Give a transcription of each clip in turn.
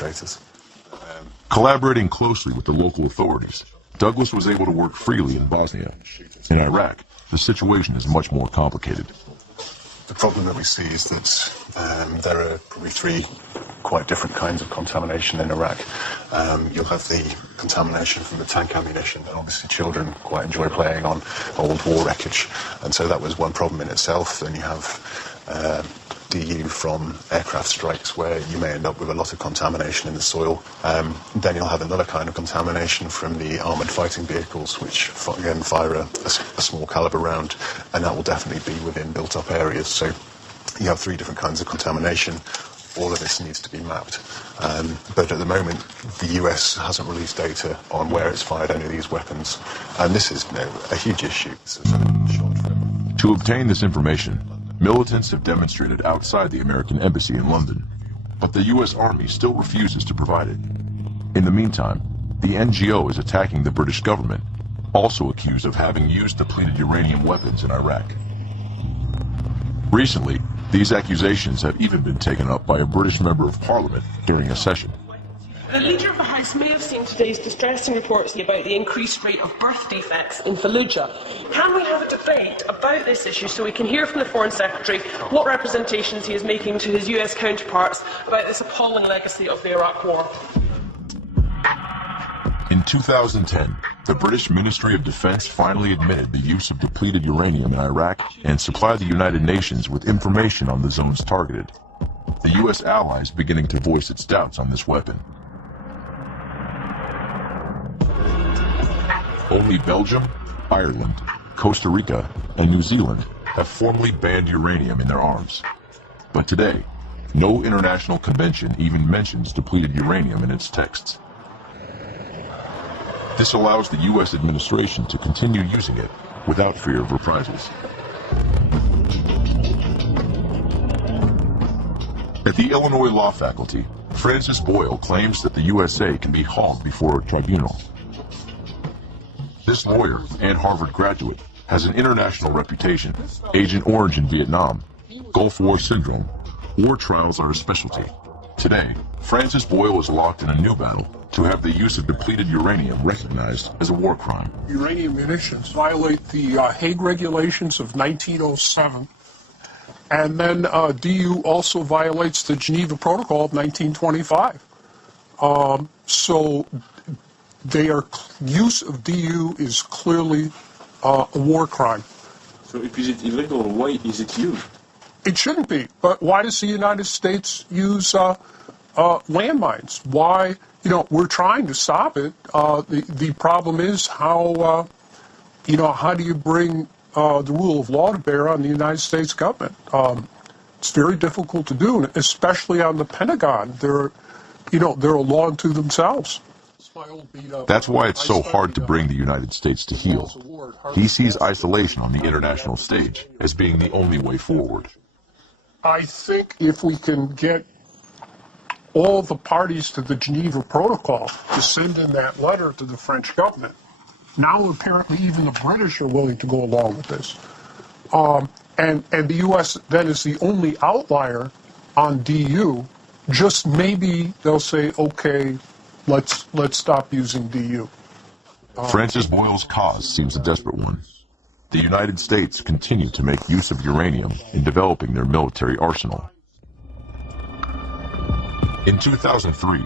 perpetrators. Collaborating closely with the local authorities, Douglas was able to work freely in Bosnia. In Iraq, the situation is much more complicated. The problem that we see is that there are probably three quite different kinds of contamination in Iraq. You'll have the contamination from the tank ammunition that obviously children quite enjoy playing on, old war wreckage, and so that was one problem in itself. Then you have DU from aircraft strikes where you may end up with a lot of contamination in the soil. Then you'll have another kind of contamination from the armoured fighting vehicles, which again fire a small caliber round, and that will definitely be within built-up areas. So you have three different kinds of contamination. All of this needs to be mapped. But at the moment, the US hasn't released data on where it's fired any of these weapons. And this is a huge issue. To obtain this information, militants have demonstrated outside the American embassy in London, but the US Army still refuses to provide it. In the meantime, the NGO is attacking the British government, also accused of having used depleted uranium weapons in Iraq. Recently, these accusations have even been taken up by a British member of Parliament during a session. The Leader of the House may have seen today's distressing reports about the increased rate of birth defects in Fallujah. Can we have a debate about this issue so we can hear from the Foreign Secretary what representations he is making to his US counterparts about this appalling legacy of the Iraq War? In 2010, the British Ministry of Defense finally admitted the use of depleted uranium in Iraq and supplied the United Nations with information on the zones targeted. The US allies beginning to voice its doubts on this weapon. Only Belgium, Ireland, Costa Rica, and New Zealand have formally banned uranium in their arms. But today, no international convention even mentions depleted uranium in its texts. This allows the US administration to continue using it without fear of reprisals. At the Illinois Law Faculty, Francis Boyle claims that the USA can be hauled before a tribunal. This lawyer and Harvard graduate has an international reputation. Agent Orange in Vietnam, Gulf War syndrome, war trials are his specialty. Today, Francis Boyle is locked in a new battle to have the use of depleted uranium recognized as a war crime. Uranium munitions violate the Hague Regulations of 1907, and then DU also violates the Geneva Protocol of 1925. So their use of DU is clearly a war crime. So if it's illegal, why is it used? It shouldn't be, but why does the United States use landmines? Why, we're trying to stop it. The problem is how do you bring the rule of law to bear on the United States government? It's very difficult to do, especially on the Pentagon. They're a law unto themselves. That's why it's so hard to bring the United States to heel. He sees isolation on the international stage as being the only way forward. I think if we can get all the parties to the Geneva Protocol to send in that letter to the French government, now apparently even the British are willing to go along with this. And the U.S. then is the only outlier on DU. Just maybe they'll say, okay, let's stop using DU. Francis Boyle's cause seems a desperate one. The United States continue to make use of uranium in developing their military arsenal. In 2003,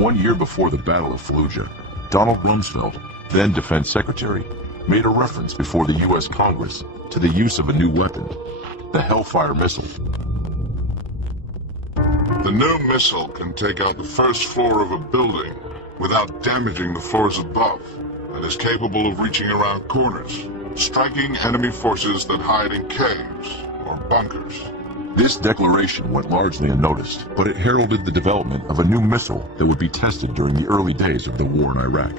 1 year before the Battle of Fallujah, Donald Rumsfeld, then Defense Secretary, made a reference before the U.S. Congress to the use of a new weapon, the Hellfire missile. The new missile can take out the first floor of a building without damaging the floors above, and is capable of reaching around corners, striking enemy forces that hide in caves or bunkers. This declaration went largely unnoticed, but it heralded the development of a new missile that would be tested during the early days of the war in Iraq.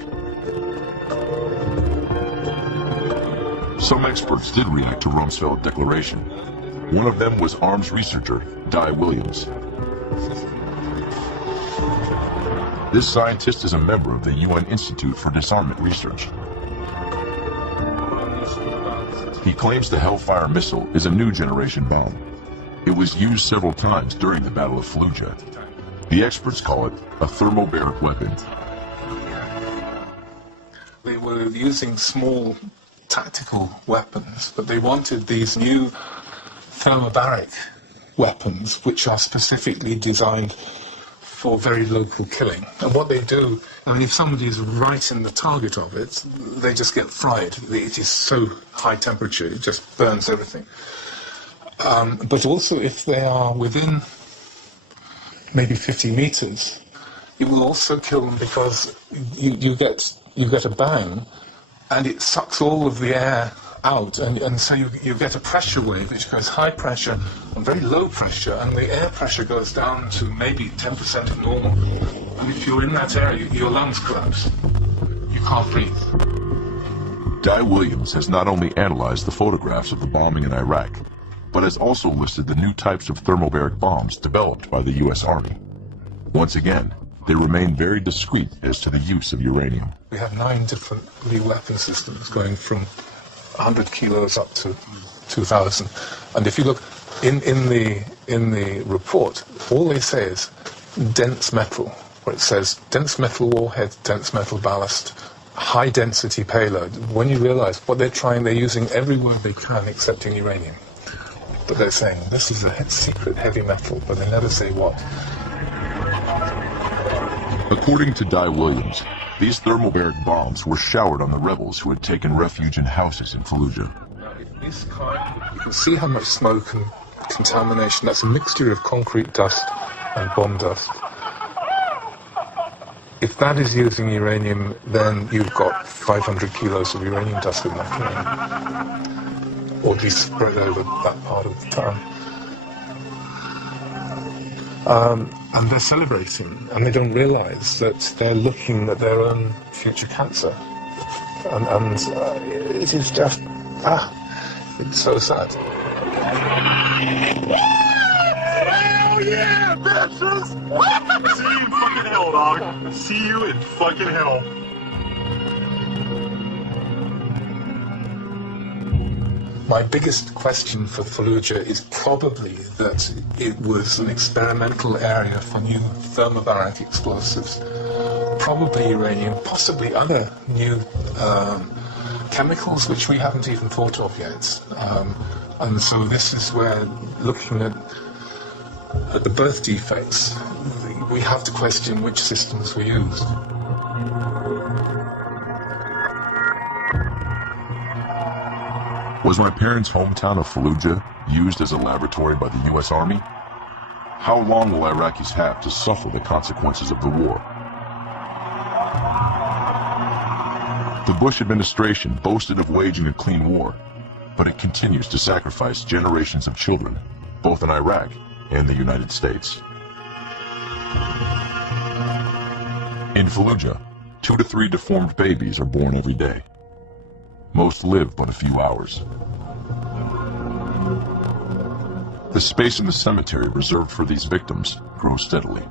Some experts did react to Rumsfeld's declaration. One of them was arms researcher Di Williams. This scientist is a member of the UN Institute for Disarmament Research. He claims the Hellfire missile is a new generation bomb. It was used several times during the Battle of Fallujah. The experts call it a thermobaric weapon. They were using small tactical weapons, but they wanted these new thermobaric weapons, which are specifically designed for very local killing. And what they do, I mean, if somebody is right in the target of it, they just get fried. It is so high temperature, it just burns everything. But also if they are within maybe 50 meters, it will also kill them because you get a bang and it sucks all of the air out, and so you get a pressure wave which goes high pressure and very low pressure, and the air pressure goes down to maybe 10% of normal. And if you're in that area, your lungs collapse. You can't breathe. Di Williams has not only analyzed the photographs of the bombing in Iraq, but has also listed the new types of thermobaric bombs developed by the U.S. Army. Once again, they remain very discreet as to the use of uranium. We have 9 different weapon systems going from 100 kilos up to 2,000. And if you look in the report, all they say is dense metal, where it says dense metal warhead, dense metal ballast, high density payload. When you realize what they're using every word they can excepting uranium. But they're saying this is a secret heavy metal, but they never say what. According to Di Williams, these thermobaric bombs were showered on the rebels who had taken refuge in houses in Fallujah. This kind, you can see how much smoke and contamination. That's a mixture of concrete dust and bomb dust. If that is using uranium, then you've got 500 kilos of uranium dust in that, or at least spread over that part of the town. And they're celebrating, and they don't realize that they're looking at their own future cancer. And it is just, it's so sad. Hell yeah, bitches! See you in fucking hell, dog. See you in fucking hell. My biggest question for Fallujah is probably that it was an experimental area for new thermobaric explosives, probably uranium, possibly other new chemicals which we haven't even thought of yet. And so this is where, looking at the birth defects, we have to question which systems were used. Was my parents' hometown of Fallujah used as a laboratory by the U.S. Army? How long will Iraqis have to suffer the consequences of the war? The Bush administration boasted of waging a clean war, but it continues to sacrifice generations of children, both in Iraq and the United States. In Fallujah, 2 to 3 deformed babies are born every day. Most live but a few hours. The space in the cemetery reserved for these victims grows steadily.